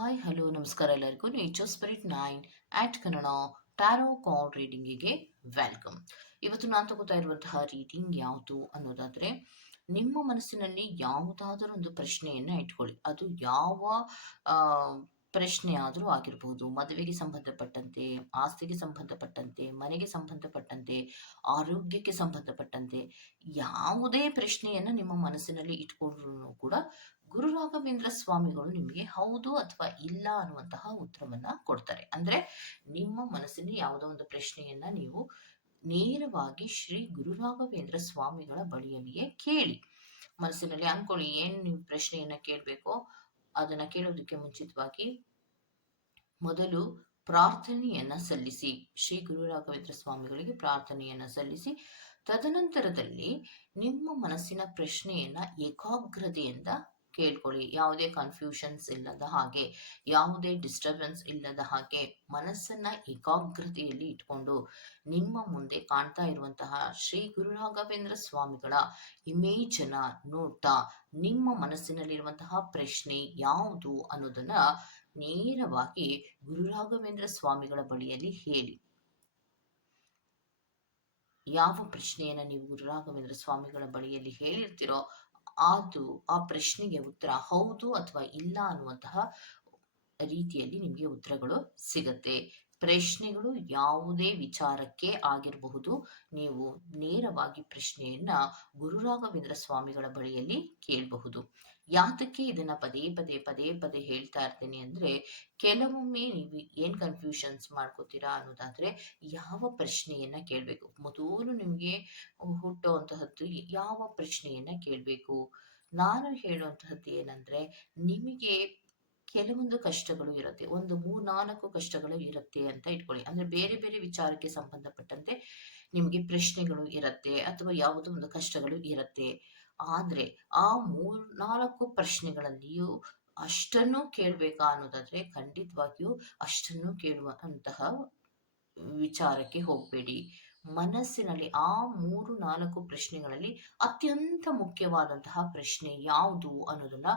Hi hello ನಮಸ್ಕಾರ ಎಲ್ಲರಿಗೂ nature spirit 9 @ Kannada tarot card ರೀಡಿಂಗಿಗೆ ವೆಲ್ಕಮ್. ಇವತ್ತು ನಾನು ತಗೋತಾ ಇರುವಂತಹ ರೀಡಿಂಗ್ ಯಾವುದು ಅನ್ನೋದಾದ್ರೆ, ನಿಮ್ಮ ಮನಸ್ಸಿನಲ್ಲಿ ಯಾವುದಾದರೂ ಒಂದು ಪ್ರಶ್ನೆಯನ್ನ ಇಟ್ಕೊಳ್ಳಿ. ಅದು ಯಾವ ಆ, ಪ್ರಶ್ನೆ ಆದರೂ ಆಗಿರಬಹುದು. ಮದುವೆಗೆ ಸಂಬಂಧಪಟ್ಟಂತೆ, ಆಸ್ತಿಗೆ ಸಂಬಂಧಪಟ್ಟಂತೆ, ಮನೆಗೆ ಸಂಬಂಧಪಟ್ಟಂತೆ, ಆರೋಗ್ಯಕ್ಕೆ ಸಂಬಂಧಪಟ್ಟಂತೆ ಯಾವುದೇ ಪ್ರಶ್ನೆಯನ್ನ ನಿಮ್ಮ ಮನಸ್ಸಿನಲ್ಲಿ ಇಟ್ಕೊಂಡ್ರು ಕೂಡ ಗುರು ರಾಘವೇಂದ್ರ ಸ್ವಾಮಿಗಳು ನಿಮಗೆ ಹೌದು ಅಥವಾ ಇಲ್ಲ ಅನ್ನುವಂತಹ ಉತ್ತರವನ್ನ ಕೊಡ್ತಾರೆ. ಅಂದ್ರೆ ನಿಮ್ಮ ಮನಸ್ಸಿನ ಯಾವುದೋ ಒಂದು ಪ್ರಶ್ನೆಯನ್ನ ನೀವು ನೇರವಾಗಿ ಶ್ರೀ ಗುರು ರಾಘವೇಂದ್ರ ಸ್ವಾಮಿಗಳ ಬಳಿಯಲ್ಲಿಯೇ ಕೇಳಿ. ಮನಸ್ಸಿನಲ್ಲಿ ಅನ್ಕೊಳ್ಳಿ ಏನ್ ನೀವು ಪ್ರಶ್ನೆಯನ್ನ ಕೇಳಬೇಕೋ ಅದನ್ನ ಕೇಳೋದಕ್ಕೆ ಮುಂಚಿತವಾಗಿ ಮೊದಲು ಪ್ರಾರ್ಥನೆಯನ್ನ ಸಲ್ಲಿಸಿ. ಶ್ರೀ ಗುರು ರಾಘವೇಂದ್ರ ಸ್ವಾಮಿಗಳಿಗೆ ಪ್ರಾರ್ಥನೆಯನ್ನ ಸಲ್ಲಿಸಿ, ತದನಂತರದಲ್ಲಿ ನಿಮ್ಮ ಮನಸ್ಸಿನ ಪ್ರಶ್ನೆಯನ್ನ ಏಕಾಗ್ರತೆಯಿಂದ ಕೇಳ್ಕೊಳ್ಳಿ. ಯಾವುದೇ ಕನ್ಫ್ಯೂಷನ್ಸ್ ಇಲ್ಲದ ಹಾಗೆ, ಯಾವುದೇ ಡಿಸ್ಟರ್ಬೆನ್ಸ್ ಇಲ್ಲದ ಹಾಗೆ ಮನಸ್ಸನ್ನ ಏಕಾಗ್ರತೆಯಲ್ಲಿ ಇಟ್ಕೊಂಡು ನಿಮ್ಮ ಮುಂದೆ ಕಾಣ್ತಾ ಇರುವಂತಹ ಶ್ರೀ ಗುರು ರಾಘವೇಂದ್ರ ಸ್ವಾಮಿಗಳ ಇಮೇಜ್ ಅನ್ನ ನೋಡ್ತಾ ನಿಮ್ಮ ಮನಸ್ಸಿನಲ್ಲಿರುವಂತಹ ಪ್ರಶ್ನೆ ಯಾವುದು ಅನ್ನೋದನ್ನ ನೇರವಾಗಿ ಗುರು ರಾಘವೇಂದ್ರ ಸ್ವಾಮಿಗಳ ಬಳಿಯಲ್ಲಿ ಹೇಳಿ. ಯಾವ ಪ್ರಶ್ನೆಯನ್ನ ನೀವು ಗುರು ರಾಘವೇಂದ್ರ ಸ್ವಾಮಿಗಳ ಬಳಿಯಲ್ಲಿ ಹೇಳಿರ್ತೀರೋ ಅದು ಆ ಪ್ರಶ್ನೆಗೆ ಉತ್ತರ ಹೌದು ಅಥವಾ ಇಲ್ಲ ಅನ್ನುವಂತಹ ರೀತಿಯಲ್ಲಿ ನಿಮಗೆ ಉತ್ತರಗಳು ಸಿಗತ್ತೆ. ಪ್ರಶ್ನೆಗಳು ಯಾವುದೇ ವಿಚಾರಕ್ಕೆ ಆಗಿರಬಹುದು. ನೀವು ನೇರವಾಗಿ ಪ್ರಶ್ನೆಯನ್ನ ಗುರು ರಾಘವೇಂದ್ರ ಸ್ವಾಮಿಗಳ ಬಳಿಯಲ್ಲಿ ಕೇಳಬಹುದು. ಯಾತಕ್ಕೆ ಇದನ್ನ ಪದೇ ಪದೇ ಪದೇ ಪದೇ ಹೇಳ್ತಾ ಇರ್ತೇನೆ ಅಂದ್ರೆ, ಕೆಲವೊಮ್ಮೆ ನೀವು ಏನ್ ಕನ್ಫ್ಯೂಷನ್ಸ್ ಮಾಡ್ಕೋತೀರಾ ಅನ್ನೋದಾದ್ರೆ, ಯಾವ ಪ್ರಶ್ನೆಯನ್ನ ಕೇಳಬೇಕು, ಮೊದಲು ನಿಮ್ಗೆ ಹುಟ್ಟುವಂತಹದ್ದು ಯಾವ ಪ್ರಶ್ನೆಯನ್ನ ಕೇಳಬೇಕು. ನಾನು ಹೇಳುವಂತಹದ್ದು ಏನಂದ್ರೆ, ನಿಮಗೆ ಕೆಲವೊಂದು ಕಷ್ಟಗಳು ಇರುತ್ತೆ, ಒಂದು 3-4 ಕಷ್ಟಗಳು ಇರುತ್ತೆ ಅಂತ ಇಟ್ಕೊಳ್ಳಿ. ಅಂದ್ರೆ ಬೇರೆ ಬೇರೆ ವಿಚಾರಕ್ಕೆ ಸಂಬಂಧಪಟ್ಟಂತೆ ನಿಮ್ಗೆ ಪ್ರಶ್ನೆಗಳು ಇರುತ್ತೆ ಅಥವಾ ಯಾವುದೋ ಒಂದು ಕಷ್ಟಗಳು ಇರುತ್ತೆ. ಆದ್ರೆ ಆ 3-4 ಪ್ರಶ್ನೆಗಳಲ್ಲಿಯೂ ಅಷ್ಟನ್ನು ಕೇಳ್ಬೇಕಾ ಅನ್ನೋದಾದ್ರೆ, ಖಂಡಿತವಾಗಿಯೂ ಅಷ್ಟನ್ನು ಕೇಳುವಂತಹ ವಿಚಾರಕ್ಕೆ ಹೋಗ್ಬೇಡಿ. ಮನಸ್ಸಿನಲ್ಲಿ ಆ 3-4 ಪ್ರಶ್ನೆಗಳಲ್ಲಿ ಅತ್ಯಂತ ಮುಖ್ಯವಾದಂತಹ ಪ್ರಶ್ನೆ ಯಾವುದು ಅನ್ನೋದನ್ನ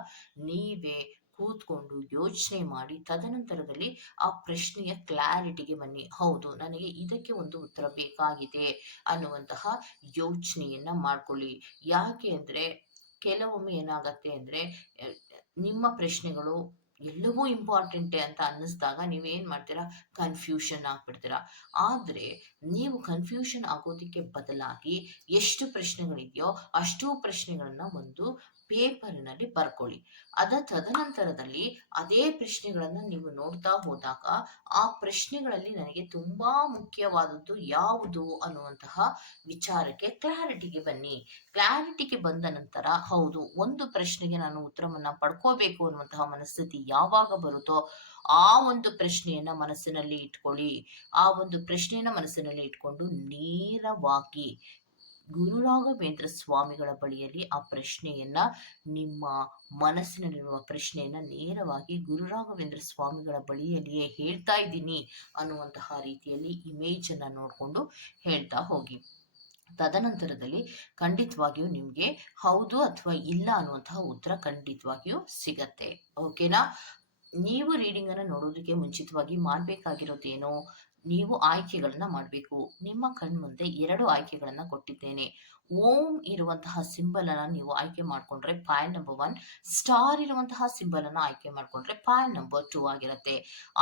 ನೀವೇ ಕೂತ್ಕೊಂಡು ಯೋಚನೆ ಮಾಡಿ, ತದನಂತರದಲ್ಲಿ ಆ ಪ್ರಶ್ನೆಯ ಕ್ಲಾರಿಟಿಗೆ ಬನ್ನಿ. ಹೌದು, ನನಗೆ ಇದಕ್ಕೆ ಒಂದು ಉತ್ತರ ಬೇಕಾಗಿದೆ ಅನ್ನುವಂತಹ ಯೋಚನೆಯನ್ನ ಮಾಡ್ಕೊಳ್ಳಿ. ಯಾಕೆ ಅಂದ್ರೆ, ಕೆಲವೊಮ್ಮೆ ಏನಾಗತ್ತೆ ಅಂದ್ರೆ, ನಿಮ್ಮ ಪ್ರಶ್ನೆಗಳು ಎಲ್ಲವೂ ಇಂಪಾರ್ಟೆಂಟೇ ಅಂತ ಅನ್ನಿಸ್ದಾಗ ನೀವೇನ್ ಮಾಡ್ತೀರಾ, ಕನ್ಫ್ಯೂಷನ್ ಆಗ್ಬಿಡ್ತೀರಾ. ಆದ್ರೆ ನೀವು ಕನ್ಫ್ಯೂಷನ್ ಆಗೋದಕ್ಕೆ ಬದಲಾಗಿ ಎಷ್ಟು ಪ್ರಶ್ನೆಗಳಿದೆಯೋ ಅಷ್ಟು ಪ್ರಶ್ನೆಗಳನ್ನ ಒಂದು ಪೇಪರ್ನಲ್ಲಿ ಬರ್ಕೊಳ್ಳಿ. ತದನಂತರದಲ್ಲಿ ಅದೇ ಪ್ರಶ್ನೆಗಳನ್ನ ನೀವು ನೋಡ್ತಾ ಹೋದಾಗ ಆ ಪ್ರಶ್ನೆಗಳಲ್ಲಿ ನನಗೆ ತುಂಬಾ ಮುಖ್ಯವಾದದ್ದು ಯಾವುದು ಅನ್ನುವಂತಹ ವಿಚಾರಕ್ಕೆ ಕ್ಲಾರಿಟಿಗೆ ಬನ್ನಿ. ಕ್ಲಾರಿಟಿಗೆ ಬಂದ ನಂತರ, ಹೌದು, ಒಂದು ಪ್ರಶ್ನೆಗೆ ನಾನು ಉತ್ತರವನ್ನ ಪಡ್ಕೋಬೇಕು ಅನ್ನುವಂತಹ ಮನಸ್ಥಿತಿ ಯಾವಾಗ ಬರುತ್ತೋ ಆ ಒಂದು ಪ್ರಶ್ನೆಯನ್ನ ಮನಸ್ಸಿನಲ್ಲಿ ಇಟ್ಕೊಳ್ಳಿ. ಆ ಒಂದು ಪ್ರಶ್ನೆಯನ್ನ ಮನಸ್ಸಿನಲ್ಲಿ ಇಟ್ಕೊಂಡು ನೇರವಾಗಿ ಗುರು ರಾಘವೇಂದ್ರ ಸ್ವಾಮಿಗಳ ಬಳಿಯಲ್ಲಿ ಆ ಪ್ರಶ್ನೆಯನ್ನ, ನಿಮ್ಮ ಮನಸ್ಸಿನಲ್ಲಿರುವ ಪ್ರಶ್ನೆಯನ್ನ ನೇರವಾಗಿ ಗುರು ರಾಘವೇಂದ್ರ ಸ್ವಾಮಿಗಳ ಬಳಿಯಲ್ಲಿಯೇ ಹೇಳ್ತಾ ಇದ್ದೀನಿ ಅನ್ನುವಂತಹ ರೀತಿಯಲ್ಲಿ ಇಮೇಜ್ ಅನ್ನ ನೋಡ್ಕೊಂಡು ಹೇಳ್ತಾ ಹೋಗಿ. ತದನಂತರದಲ್ಲಿ ಖಂಡಿತವಾಗಿಯೂ ನಿಮ್ಗೆ ಹೌದು ಅಥವಾ ಇಲ್ಲ ಅನ್ನುವಂತಹ ಉತ್ತರ ಖಂಡಿತವಾಗಿಯೂ ಸಿಗತ್ತೆ. ಓಕೆನಾ? ನೀವು ರೀಡಿಂಗ್ ಅನ್ನ ನೋಡೋದಕ್ಕೆ ಮುಂಚಿತವಾಗಿ ಮಾಡ್ಬೇಕಾಗಿರೋದೇನೋ, ನೀವು ಆಯ್ಕೆಗಳನ್ನ ಮಾಡಬೇಕು. ನಿಮ್ಮ ಕಣ್ಮುಂದೆ 2 ಆಯ್ಕೆಗಳನ್ನ ಕೊಟ್ಟಿದ್ದೇನೆ. ಓಂ ಇರುವಂತಹ ಸಿಂಬಲ್ ಅನ್ನ ನೀವು ಆಯ್ಕೆ ಮಾಡ್ಕೊಂಡ್ರೆ ಪಾಯಿಂಟ್ ನಂಬರ್ 1, ಸ್ಟಾರ್ ಇರುವಂತಹ ಸಿಂಬಲ್ ಅನ್ನ ಆಯ್ಕೆ ಮಾಡ್ಕೊಂಡ್ರೆ ಪಾಯಿಂಟ್ ನಂಬರ್ 2 ಆಗಿರುತ್ತೆ.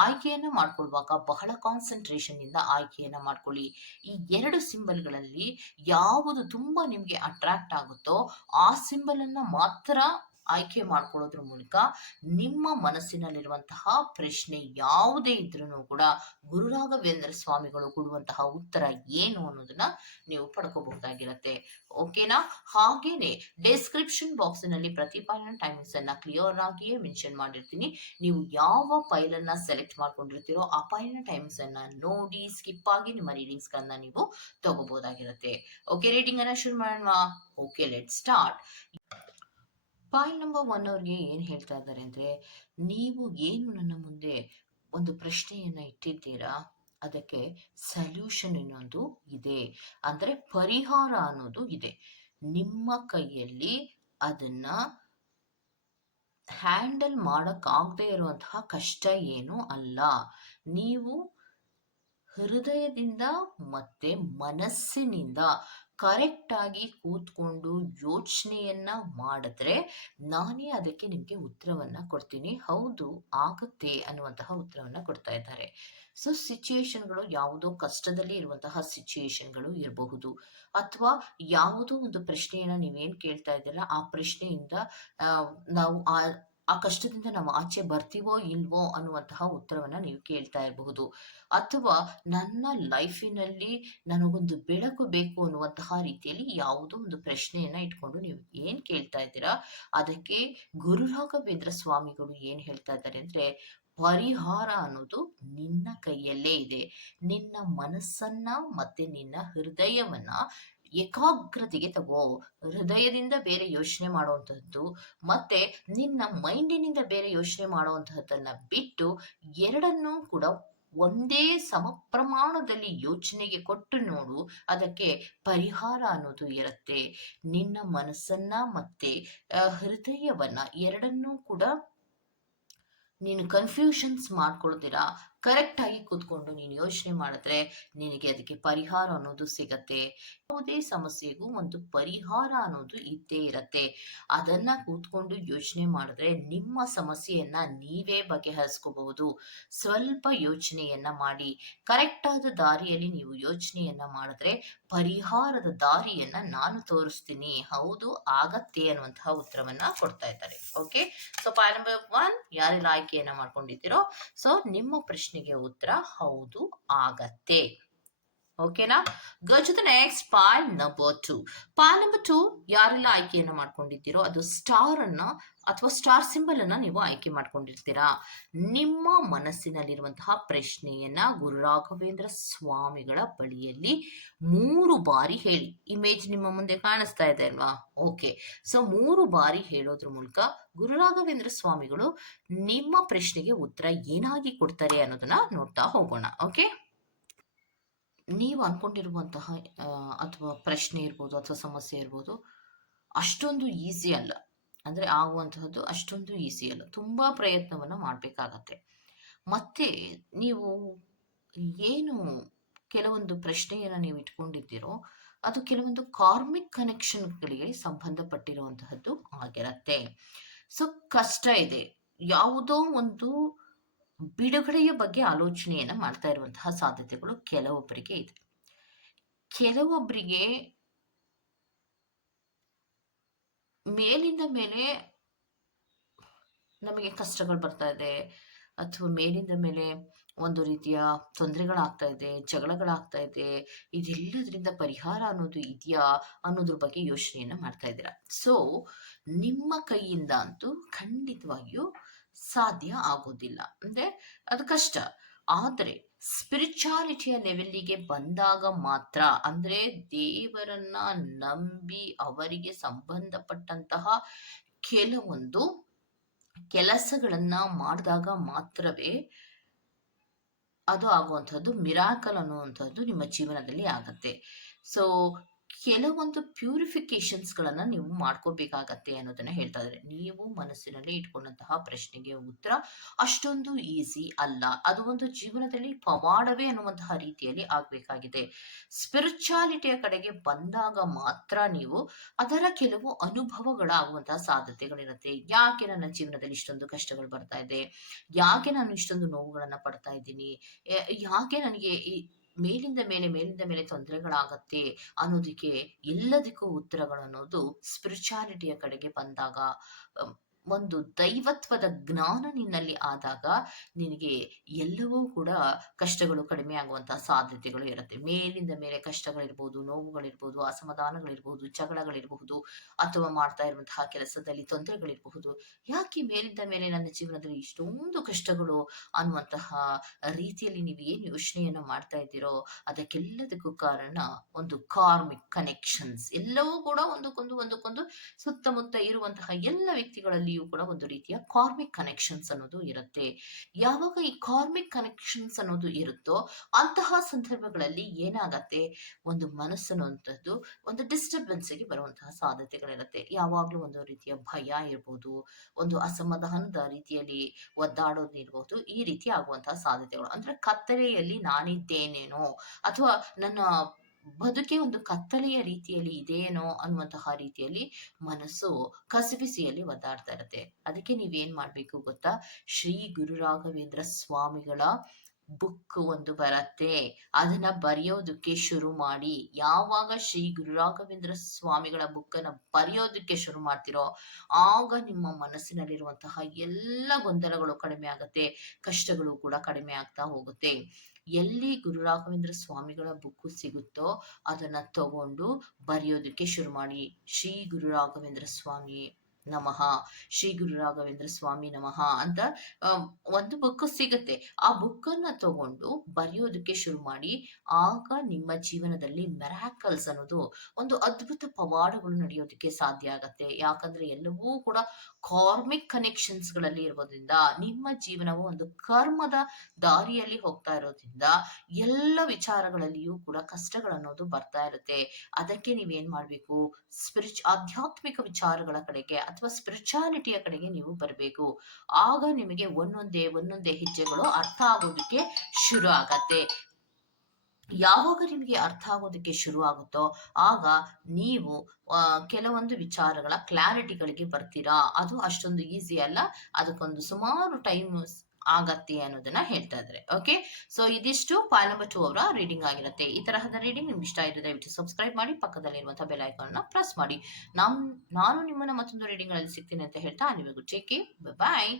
ಆಯ್ಕೆಯನ್ನ ಮಾಡ್ಕೊಳ್ಳುವಾಗ ಬಹಳ ಕಾನ್ಸಂಟ್ರೇಷನ್ ಇಂದ ಆಯ್ಕೆಯನ್ನ ಮಾಡ್ಕೊಳ್ಳಿ. ಈ 2 ಸಿಂಬಲ್ಗಳಲ್ಲಿ ಯಾವುದು ತುಂಬಾ ನಿಮ್ಗೆ ಅಟ್ರಾಕ್ಟ್ ಆಗುತ್ತೋ ಆ ಸಿಂಬಲ್ ಅನ್ನ ಮಾತ್ರ ಆಯ್ಕೆ ಮಾಡ್ಕೊಳ್ಳೋದ್ರ ಮೂಲಕ ನಿಮ್ಮ ಮನಸ್ಸಿನಲ್ಲಿರುವಂತಹ ಪ್ರಶ್ನೆ ಯಾವುದೇ ಇದ್ರೂ ಕೂಡ ಗುರು ರಾಘವೇಂದ್ರ ಸ್ವಾಮಿಗಳು ಕೊಡುವಂತಹ ಉತ್ತರ ಏನು ಅನ್ನೋದನ್ನ ನೀವು ಪಡ್ಕೋಬಹುದಾಗಿರುತ್ತೆ. ಓಕೆನಾ? ಹಾಗೇನೆ ಡಿಸ್ಕ್ರಿಪ್ಷನ್ ಬಾಕ್ಸ್ ನಲ್ಲಿ ಪ್ರತಿ ಫೈಲ್ನ ಟೈಮಿಂಗ್ಸ್ ಅನ್ನ ಕ್ಲಿಯರ್ ಆಗಿಯೇ ಮೆನ್ಷನ್ ಮಾಡಿರ್ತೀನಿ. ನೀವು ಯಾವ ಫೈಲ್ ಅನ್ನ ಸೆಲೆಕ್ಟ್ ಮಾಡ್ಕೊಂಡಿರ್ತೀರೋ ಆ ಫೈಲ್ನ ಟೈಮಿಂಗ್ಸ್ ಅನ್ನ ನೋಡಿ ಸ್ಕಿಪ್ ಆಗಿ ನಿಮ್ಮ ರೀಡಿಂಗ್ಸ್ ಗಳನ್ನ ನೀವು ತಗೋಬಹುದಾಗಿರುತ್ತೆ. ಓಕೆ, ರೀಡಿಂಗ್ ಅನ್ನ ಶುರು ಮಾಡೋಣ. Okay, let start. Point number 1 ಅವ್ರಿಗೆ ಏನ್ ಹೇಳ್ತಾ ಇದ್ದಾರೆ ಅಂದ್ರೆ, ನೀವು ಏನು ನನ್ನ ಮುಂದೆ ಒಂದು ಪ್ರಶ್ನೆಯನ್ನ ಇಟ್ಟಿದ್ದೀರಾ, ಅದಕ್ಕೆ ಸಲ್ಯೂಷನ್ ಅನ್ನೋದು ಇದೆ, ಅಂದ್ರೆ ಪರಿಹಾರ ಅನ್ನೋದು ಇದೆ. ನಿಮ್ಮ ಕೈಯಲ್ಲಿ ಅದನ್ನ ಹ್ಯಾಂಡಲ್ ಮಾಡೋಕ್ಕಾಗದೇ ಇರುವಂತಹ ಕಷ್ಟ ಏನೂ ಅಲ್ಲ. ನೀವು ಹೃದಯದಿಂದ ಮತ್ತೆ ಮನಸ್ಸಿನಿಂದ ಕರೆಕ್ಟಾಗಿ ಕೂತ್ಕೊಂಡು ಯೋಚನೆಯನ್ನ ಮಾಡಿದ್ರೆ ನಾನೇ ಅದಕ್ಕೆ ನಿಮಗೆ ಉತ್ತರವನ್ನ ಕೊಡ್ತೀನಿ. ಹೌದು, ಆಗುತ್ತೆ ಅನ್ನುವಂತಹ ಉತ್ತರವನ್ನ ಕೊಡ್ತಾ ಇದ್ದಾರೆ. ಸೊ ಸಿಚುಯೇಷನ್ಗಳು ಯಾವುದೋ ಕಷ್ಟದಲ್ಲಿ ಇರುವಂತಹ ಸಿಚುಯೇಷನ್ಗಳು ಇರಬಹುದು, ಅಥವಾ ಯಾವುದೋ ಒಂದು ಪ್ರಶ್ನೆಯನ್ನ ನೀವೇನ್ ಕೇಳ್ತಾ ಇದ್ದೀರಾ ಆ ಪ್ರಶ್ನೆಯಿಂದ ಆ, ನಾವು ಆ ಕಷ್ಟದಿಂದ ನಾವು ಆಚೆ ಬರ್ತೀವೋ ಇಲ್ವೋ ಅನ್ನುವಂತಹ ಉತ್ತರವನ್ನ ನೀವು ಕೇಳ್ತಾ ಇರಬಹುದು. ಅಥವಾ ನನ್ನ ಲೈಫಿನಲ್ಲಿ ನನಗೊಂದು ಬೆಳಕು ಬೇಕು ಅನ್ನುವಂತಹ ರೀತಿಯಲ್ಲಿ ಯಾವುದೋ ಒಂದು ಪ್ರಶ್ನೆಯನ್ನ ಇಟ್ಕೊಂಡು ನೀವು ಏನ್ ಕೇಳ್ತಾ ಇದ್ದೀರಾ ಅದಕ್ಕೆ ಗುರು ರಾಘವೇಂದ್ರ ಸ್ವಾಮಿಗಳು ಏನ್ ಹೇಳ್ತಾ ಇದ್ದಾರೆ ಅಂದ್ರೆ, ಪರಿಹಾರ ಅನ್ನೋದು ನಿನ್ನ ಕೈಯಲ್ಲೇ ಇದೆ. ನಿನ್ನ ಮನಸ್ಸನ್ನ ಮತ್ತೆ ನಿನ್ನ ಹೃದಯವನ್ನ ಏಕಾಗ್ರತೆಗೆ ತಗೋ. ಹೃದಯದಿಂದ ಬೇರೆ ಯೋಚನೆ ಮಾಡುವಂತಹದ್ದು ಮತ್ತೆ ನಿನ್ನ ಮೈಂಡಿನಿಂದ ಬೇರೆ ಯೋಚನೆ ಮಾಡುವಂತಹದ್ದನ್ನ ಬಿಟ್ಟು ಎರಡನ್ನೂ ಕೂಡ ಒಂದೇ ಸಮ ಪ್ರಮಾಣದಲ್ಲಿ ಯೋಚನೆಗೆ ಕೊಟ್ಟು ನೋಡು. ಅದಕ್ಕೆ ಪರಿಹಾರ ಅನ್ನೋದು ಇರುತ್ತೆ. ನಿನ್ನ ಮನಸ್ಸನ್ನ ಮತ್ತೆ ಹೃದಯವನ್ನ ಎರಡನ್ನೂ ಕೂಡ ನೀನು ಕನ್ಫ್ಯೂಷನ್ಸ್ ಮಾಡ್ಕೊಳ್ತೀರಾ ಕರೆಕ್ಟ್ ಆಗಿ ಕೂತ್ಕೊಂಡು ನೀನು ಯೋಚನೆ ಮಾಡಿದ್ರೆ ನಿನಗೆ ಅದಕ್ಕೆ ಪರಿಹಾರ ಅನ್ನೋದು ಸಿಗತ್ತೆ. ಯಾವುದೇ ಸಮಸ್ಯೆಗೂ ಒಂದು ಪರಿಹಾರ ಅನ್ನೋದು ಇದ್ದೇ ಇರತ್ತೆ. ಅದನ್ನ ಕೂತ್ಕೊಂಡು ಯೋಚನೆ ಮಾಡಿದ್ರೆ ನಿಮ್ಮ ಸಮಸ್ಯೆಯನ್ನ ನೀವೇ ಬಗೆಹರಿಸ್ಕೋಬಹುದು. ಸ್ವಲ್ಪ ಯೋಚನೆಯನ್ನ ಮಾಡಿ ಕರೆಕ್ಟ್ ಆದ ದಾರಿಯಲ್ಲಿ ನೀವು ಯೋಚನೆಯನ್ನ ಮಾಡಿದ್ರೆ ಪರಿಹಾರದ ದಾರಿಯನ್ನ ನಾನು ತೋರಿಸ್ತೀನಿ. ಹೌದು, ಆಗತ್ತೆ ಅನ್ನುವಂತಹ ಉತ್ತರವನ್ನ ಕೊಡ್ತಾ ಇದ್ದಾರೆ. ಓಕೆ, ಸೊ ಪಾಯಿಂಟ್ ನಂಬರ್ 1 ಯಾರೆಲ್ಲ ಆಯ್ಕೆಯನ್ನ ಮಾಡ್ಕೊಂಡಿದ್ದೀರೋ, ಸೊ ನಿಮ್ಮ ಪ್ರಶ್ನೆಗೆ ಉತ್ತರ ಹೌದು, ಆಗತ್ತೆ. ಓಕೆನಾ? Go to the next point number 2. Point number 2 ಯಾರೆಲ್ಲ ಆಯ್ಕೆಯನ್ನ ಮಾಡ್ಕೊಂಡಿದ್ದೀರೋ ಅದು ಸ್ಟಾರ್ ಅನ್ನ ಅಥವಾ ಸ್ಟಾರ್ ಸಿಂಬಲ್ ಅನ್ನ ನೀವು ಆಯ್ಕೆ ಮಾಡ್ಕೊಂಡಿರ್ತೀರಾ. ನಿಮ್ಮ ಮನಸ್ಸಿನಲ್ಲಿರುವಂತಹ ಪ್ರಶ್ನೆಯನ್ನ ಗುರು ರಾಘವೇಂದ್ರ ಸ್ವಾಮಿಗಳ ಬಳಿಯಲ್ಲಿ 3 ಬಾರಿ ಹೇಳಿ. ಇಮೇಜ್ ನಿಮ್ಮ ಮುಂದೆ ಕಾಣಿಸ್ತಾ ಇದೆ ಅಲ್ವಾ? ಓಕೆ, ಸೊ 3 ಬಾರಿ ಹೇಳೋದ್ರ ಮೂಲಕ ಗುರು ರಾಘವೇಂದ್ರ ಸ್ವಾಮಿಗಳು ನಿಮ್ಮ ಪ್ರಶ್ನೆಗೆ ಉತ್ತರ ಏನಾಗಿ ಕೊಡ್ತಾರೆ ಅನ್ನೋದನ್ನ ನೋಡ್ತಾ ಹೋಗೋಣ. ಓಕೆ, ನೀವು ಅನ್ಕೊಂಡಿರುವಂತಹ ಅಥವಾ ಪ್ರಶ್ನೆ ಇರ್ಬೋದು ಅಥವಾ ಸಮಸ್ಯೆ ಇರ್ಬೋದು ಅಷ್ಟೊಂದು ಈಸಿ ಅಲ್ಲ. ಅಂದ್ರೆ ಆಗುವಂತಹದ್ದು ಅಷ್ಟೊಂದು ಈಸಿ ಅಲ್ಲ. ತುಂಬಾ ಪ್ರಯತ್ನವನ್ನ ಮಾಡ್ಬೇಕಾಗತ್ತೆ. ಮತ್ತೆ ನೀವು ಏನು ಕೆಲವೊಂದು ಪ್ರಶ್ನೆಯನ್ನ ನೀವು ಇಟ್ಕೊಂಡಿದ್ದೀರೋ ಅದು ಕೆಲವೊಂದು ಕಾರ್ಮಿಕ್ ಕನೆಕ್ಷನ್ಗಳಿಗೆ ಸಂಬಂಧಪಟ್ಟಿರುವಂತಹದ್ದು ಆಗಿರತ್ತೆ. ಸೊ ಕಷ್ಟ ಇದೆ. ಯಾವುದೋ ಒಂದು ಬಿಡುಗಡೆಯ ಬಗ್ಗೆ ಆಲೋಚನೆಯನ್ನ ಮಾಡ್ತಾ ಇರುವಂತಹ ಸಾಧ್ಯತೆಗಳು ಕೆಲವೊಬ್ಬರಿಗೆ ಇದೆ. ಕೆಲವೊಬ್ಬರಿಗೆ ಮೇಲಿಂದ ಮೇಲೆ ನಮಗೆ ಕಷ್ಟಗಳು ಬರ್ತಾ ಇದೆ, ಅಥವಾ ಮೇಲಿಂದ ಮೇಲೆ ಒಂದು ರೀತಿಯ ತೊಂದರೆಗಳಾಗ್ತಾ ಇದೆ, ಜಗಳಗಳಾಗ್ತಾ ಇದೆ, ಇದೆಲ್ಲದರಿಂದ ಪರಿಹಾರ ಅನ್ನೋದು ಇದೆಯಾ ಅನ್ನೋದ್ರ ಬಗ್ಗೆ ಯೋಚನೆಯನ್ನ ಮಾಡ್ತಾ ಇದ್ದೀರಾ. ಸೊ ನಿಮ್ಮ ಕೈಯಿಂದ ಅಂತೂ ಖಂಡಿತವಾಗಿಯೂ ಸಾಧ್ಯ ಆಗೋದಿಲ್ಲ. ಅಂದ್ರೆ ಅದು ಕಷ್ಟ. ಆದರೆ ಸ್ಪಿರಿಚುಯಾಲಿಟಿಯ ಲೆವೆಲ್ಲಿಗೆ ಬಂದಾಗ ಮಾತ್ರ, ಅಂದ್ರೆ ದೇವರನ್ನ ನಂಬಿ ಅವರಿಗೆ ಸಂಬಂಧಪಟ್ಟಂತಹ ಕೆಲವೊಂದು ಕೆಲಸಗಳನ್ನ ಮಾಡಿದಾಗ ಮಾತ್ರವೇ ಅದು ಆಗುವಂಥದ್ದು ಮಿರಾಕಲ್ ಅನ್ನುವಂಥದ್ದು ನಿಮ್ಮ ಜೀವನದಲ್ಲಿ ಆಗತ್ತೆ. ಸೊ ಕೆಲವೊಂದು ಪ್ಯೂರಿಫಿಕೇಶನ್ಸ್ಗಳನ್ನ ನೀವು ಮಾಡ್ಕೋಬೇಕಾಗತ್ತೆ ಅನ್ನೋದನ್ನ ಹೇಳ್ತಾ ಇದ್ದಾರೆ. ನೀವು ಮನಸ್ಸಿನಲ್ಲಿ ಇಟ್ಕೊಂಡಂತಹ ಪ್ರಶ್ನೆಗೆ ಉತ್ತರ ಅಷ್ಟೊಂದು ಈಸಿ ಅಲ್ಲ. ಅದು ಒಂದು ಜೀವನದಲ್ಲಿ ಪವಾಡವೇ ಅನ್ನುವಂತಹ ರೀತಿಯಲ್ಲಿ ಆಗ್ಬೇಕಾಗಿದೆ. ಸ್ಪಿರಿಚುಯಾಲಿಟಿಯ ಕಡೆಗೆ ಬಂದಾಗ ಮಾತ್ರ ನೀವು ಅದರ ಕೆಲವು ಅನುಭವಗಳಾಗುವಂತಹ ಸಾಧ್ಯತೆಗಳಿರುತ್ತೆ. ಯಾಕೆ ನನ್ನ ಜೀವನದಲ್ಲಿ ಇಷ್ಟೊಂದು ಕಷ್ಟಗಳು ಬರ್ತಾ ಇದೆ, ಯಾಕೆ ನಾನು ಇಷ್ಟೊಂದು ನೋವುಗಳನ್ನ ಪಡ್ತಾ ಇದ್ದೀನಿ, ಯಾಕೆ ನನಗೆ ಮೇಲಿಂದ ಮೇಲೆ ತೊಂದರೆಗಳಾಗತ್ತೆ ಅನ್ನೋದಕ್ಕೆ ಎಲ್ಲದಕ್ಕೂ ಉತ್ತರಗಳು ಅನ್ನೋದು ಸ್ಪಿರಿಚುಯಾಲಿಟಿಯ ಕಡೆಗೆ ಬಂದಾಗ, ಒಂದು ದೈವತ್ವದ ಜ್ಞಾನ ನಿನ್ನಲ್ಲಿ ಆದಾಗ ನಿನಗೆ ಎಲ್ಲವೂ ಕೂಡ ಕಷ್ಟಗಳು ಕಡಿಮೆ ಆಗುವಂತಹ ಸಾಧ್ಯತೆಗಳು ಇರುತ್ತೆ. ಮೇಲಿಂದ ಮೇಲೆ ಕಷ್ಟಗಳಿರ್ಬೋದು, ನೋವುಗಳಿರ್ಬೋದು, ಅಸಮಾಧಾನಗಳಿರ್ಬೋದು, ಜಗಳಗಳಿರಬಹುದು, ಅಥವಾ ಮಾಡ್ತಾ ಇರುವಂತಹ ಕೆಲಸದಲ್ಲಿ ತೊಂದರೆಗಳಿರಬಹುದು. ಯಾಕೆ ಮೇಲಿಂದ ಮೇಲೆ ನನ್ನ ಜೀವನದಲ್ಲಿ ಇಷ್ಟೊಂದು ಕಷ್ಟಗಳು ಅನ್ನುವಂತಹ ರೀತಿಯಲ್ಲಿ ನೀವು ಏನು ಯೋಚನೆಯನ್ನ ಮಾಡ್ತಾ ಇದ್ದೀರೋ ಅದಕ್ಕೆಲ್ಲದಕ್ಕೂ ಕಾರಣ ಒಂದು ಕಾರ್ಮಿಕ್ ಕನೆಕ್ಷನ್ಸ್. ಎಲ್ಲವೂ ಕೂಡ ಒಂದಕ್ಕೊಂದು ಸುತ್ತಮುತ್ತ ಇರುವಂತಹ ಎಲ್ಲ ವ್ಯಕ್ತಿಗಳಲ್ಲಿ ನಿಮ್ಮಲ್ಲಿಯೂ ಕೂಡ ಒಂದು ರೀತಿಯ ಕಾರ್ಮಿಕ್ ಕನೆಕ್ಷನ್ಸ್ ಅನ್ನೋದು ಇರುತ್ತೆ. ಯಾವಾಗ ಈ ಕಾರ್ಮಿಕ್ ಕನೆಕ್ಷನ್ಸ್ ಅನ್ನೋದು ಇರುತ್ತೋ ಅಂತಹ ಸಂದರ್ಭಗಳಲ್ಲಿ ಏನಾಗತ್ತೆ, ಒಂದು ಮನಸ್ಸನ್ನುವಂಥದ್ದು ಒಂದು ಡಿಸ್ಟರ್ಬೆನ್ಸ್‌ಗೆ ಬರುವಂತಹ ಸಾಧ್ಯತೆಗಳಿರುತ್ತೆ. ಯಾವಾಗ್ಲೂ ಒಂದು ರೀತಿಯ ಭಯ ಇರ್ಬೋದು, ಒಂದು ಅಸಮಾಧಾನದ ರೀತಿಯಲ್ಲಿ ಒದ್ದಾಡೋದಿರ್ಬೋದು, ಈ ರೀತಿ ಆಗುವಂತಹ ಸಾಧ್ಯತೆಗಳು. ಅಂದ್ರೆ ಕತ್ತಲೆಯಲ್ಲಿ ನಾನಿದ್ದೇನೇನೋ ಅಥವಾ ನನ್ನ ಬದುಕೆ ಒಂದು ಕತ್ತಲೆಯ ರೀತಿಯಲ್ಲಿ ಇದೆಯೇನೋ ಅನ್ನುವಂತಹ ರೀತಿಯಲ್ಲಿ ಮನಸ್ಸು ಕಸಿವಿಸಿಯಲ್ಲಿ ಒದ್ದಾಡ್ತಾ ಇರುತ್ತೆ. ಅದಕ್ಕೆ ನೀವೇನ್ ಮಾಡ್ಬೇಕು ಗೊತ್ತಾ? ಶ್ರೀ ಗುರು ರಾಘವೇಂದ್ರ ಸ್ವಾಮಿಗಳ ಬುಕ್ ಒಂದು ಬರತ್ತೆ. ಅದನ್ನ ಬರೆಯೋದಕ್ಕೆ ಶುರು ಮಾಡಿ. ಯಾವಾಗ ಶ್ರೀ ಗುರು ರಾಘವೇಂದ್ರ ಸ್ವಾಮಿಗಳ ಬುಕ್ಕನ್ನ ಬರೆಯೋದಕ್ಕೆ ಶುರು ಮಾಡ್ತೀರೋ, ಆಗ ನಿಮ್ಮ ಮನಸ್ಸಿನಲ್ಲಿರುವಂತಹ ಎಲ್ಲ ಗೊಂದಲಗಳು ಕಡಿಮೆ ಆಗತ್ತೆ. ಕಷ್ಟಗಳು ಕೂಡ ಕಡಿಮೆ ಆಗ್ತಾ ಹೋಗುತ್ತೆ. ಎಲ್ಲಿ ಗುರು ರಾಘವೇಂದ್ರ ಸ್ವಾಮಿಗಳ ಬುಕ್ಕು ಸಿಗುತ್ತೋ ಅದನ್ನ ತಗೊಂಡು ಬರೆಯೋದಕ್ಕೆ ಶುರು ಮಾಡಿ. ಶ್ರೀ ಗುರು ರಾಘವೇಂದ್ರ ಸ್ವಾಮಿ ನಮಃ, ಶ್ರೀ ಗುರು ರಾಘವೇಂದ್ರ ಸ್ವಾಮಿ ನಮಃ ಅಂತ ಒಂದು ಬುಕ್ ಸಿಗುತ್ತೆ. ಆ ಬುಕ್ಕನ್ನ ತಗೊಂಡು ಬರೆಯೋದಕ್ಕೆ ಶುರು ಮಾಡಿ. ಆಗ ನಿಮ್ಮ ಜೀವನದಲ್ಲಿ ಮಿರಾಕಲ್ಸ್ ಅನ್ನೋದು, ಒಂದು ಅದ್ಭುತ ಪವಾಡಗಳು ನಡೆಯೋದಕ್ಕೆ ಸಾಧ್ಯ ಆಗತ್ತೆ. ಯಾಕಂದ್ರೆ ಎಲ್ಲವೂ ಕೂಡ ಕಾರ್ಮಿಕ್ ಕನೆಕ್ಷನ್ಸ್ ಗಳಲ್ಲಿ ಇರೋದ್ರಿಂದ, ನಿಮ್ಮ ಜೀವನವು ಒಂದು ಕರ್ಮದ ದಾರಿಯಲ್ಲಿ ಹೋಗ್ತಾ ಇರೋದ್ರಿಂದ ಎಲ್ಲ ವಿಚಾರಗಳಲ್ಲಿಯೂ ಕೂಡ ಕಷ್ಟಗಳನ್ನೋದು ಬರ್ತಾ ಇರುತ್ತೆ. ಅದಕ್ಕೆ ನೀವೇನ್ ಮಾಡ್ಬೇಕು, ಆಧ್ಯಾತ್ಮಿಕ ವಿಚಾರಗಳ ಕಡೆಗೆ ಅಥವಾ ಸ್ಪಿರಿಚುಯಾಲಿಟಿಯ ಕಡೆಗೆ ನೀವು ಬರಬೇಕು. ಆಗ ನಿಮಗೆ ಒಂದೊಂದೇ ಹೆಜ್ಜೆಗಳು ಅರ್ಥ ಆಗೋದಕ್ಕೆ ಶುರು ಆಗತ್ತೆ. ಯಾವಾಗ ನಿಮಗೆ ಅರ್ಥ ಆಗೋದಕ್ಕೆ ಶುರು ಆಗುತ್ತೋ ಆಗ ನೀವು ಕೆಲವೊಂದು ವಿಚಾರಗಳ ಕ್ಲಾರಿಟಿಗಳಿಗೆ ಬರ್ತೀರಾ. ಅದು ಅಷ್ಟೊಂದು ಈಸಿ ಅಲ್ಲ, ಅದಕ್ಕೊಂದು ಸುಮಾರು ಟೈಮ್ ಆಗತ್ತೆ ಅನ್ನೋದನ್ನ ಹೇಳ್ತಾ ಇದ್ದಾರೆ. ಓಕೆ, ಸೊ ಇದಿಷ್ಟು ಫೈಲ್ ನಂಬರ್ 2 ಅವರ ರೀಡಿಂಗ್ ಆಗಿರುತ್ತೆ. ಈ ತರಹದ ರೀಡಿಂಗ್ ನಿಮ್ಗೆ ಇಷ್ಟ ಆಗಿದೆ ದಯವಿಟ್ಟು ಸಬ್ಸ್ಕ್ರೈಬ್ ಮಾಡಿ, ಪಕ್ಕದಲ್ಲಿರುವಂತಹ ಬೆಲ್ ಐಕಾನ್ ನ ಪ್ರೆಸ್ ಮಾಡಿ. ನಾನು ನಿಮ್ಮನ್ನ ಮತ್ತೊಂದು ರೀಡಿಂಗ್ ಗಳಲ್ಲಿ ಸಿಗ್ತೀನಿ ಅಂತ ಹೇಳ್ತಾ, ನಿಮಗೂ ಟೇಕ್ ಕೇರ್, ಬಾಯ್.